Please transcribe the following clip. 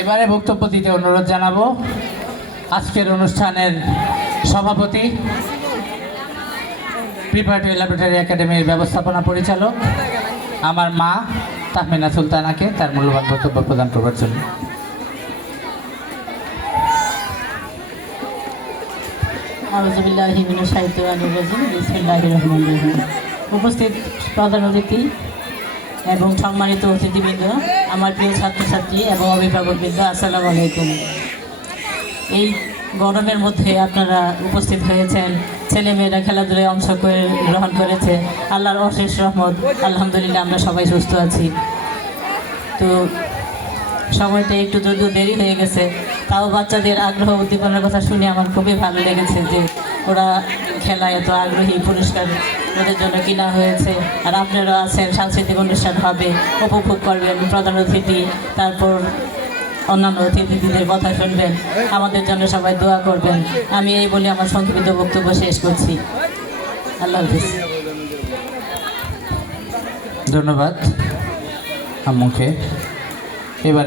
এবারে বক্তব্য দিতে অনুরোধ জানাবো আজকের অনুষ্ঠানের সভাপতি, প্রিপারেটরি ল্যাবরেটরি একাডেমির ব্যবস্থাপনা পরিচালক আমার মা তাহমিনা সুলতানাকে তার মূল্যবান বক্তব্য প্রদান করবার জন্য। উপস্থিত প্রধান অতিথি এবং সম্মানিত অতিথিবৃন্দ, আমার প্রিয় ছাত্রছাত্রী এবং অভিভাবকবৃন্দ, আসসালামু আলাইকুম। এই গরমের মধ্যে আপনারা উপস্থিত হয়েছেন, ছেলেমেয়েরা খেলাধুলায় গ্রহণ করেছে, আল্লাহর অশেষ রহমত, আলহামদুলিল্লাহ আমরা সবাই সুস্থ আছি। তো সময়টা একটু যদিও দেরি হয়ে গেছে, তাও বাচ্চাদের আগ্রহ উদ্দীপনার কথা শুনে আমার খুবই ভালো লেগেছে যে ওরা খেলায় এত আগ্রহী, পুরস্কার ওদের জন্য কিনা হয়েছে। আর আপনারা আছেন, সাংস্কৃতিক অনুষ্ঠান হবে, উপভোগ করবেন, প্রধান অতিথি তারপর অন্যান্য অতিথিদের কথা শুনবেন, আমাদের জন্য সবাই দোয়া করবেন। আমি এই বলে আমার সংক্ষিপ্ত বক্তব্য শেষ করছি। আল্লাহ হাফিজ। ধন্যবাদ আম্মুকে। এবারে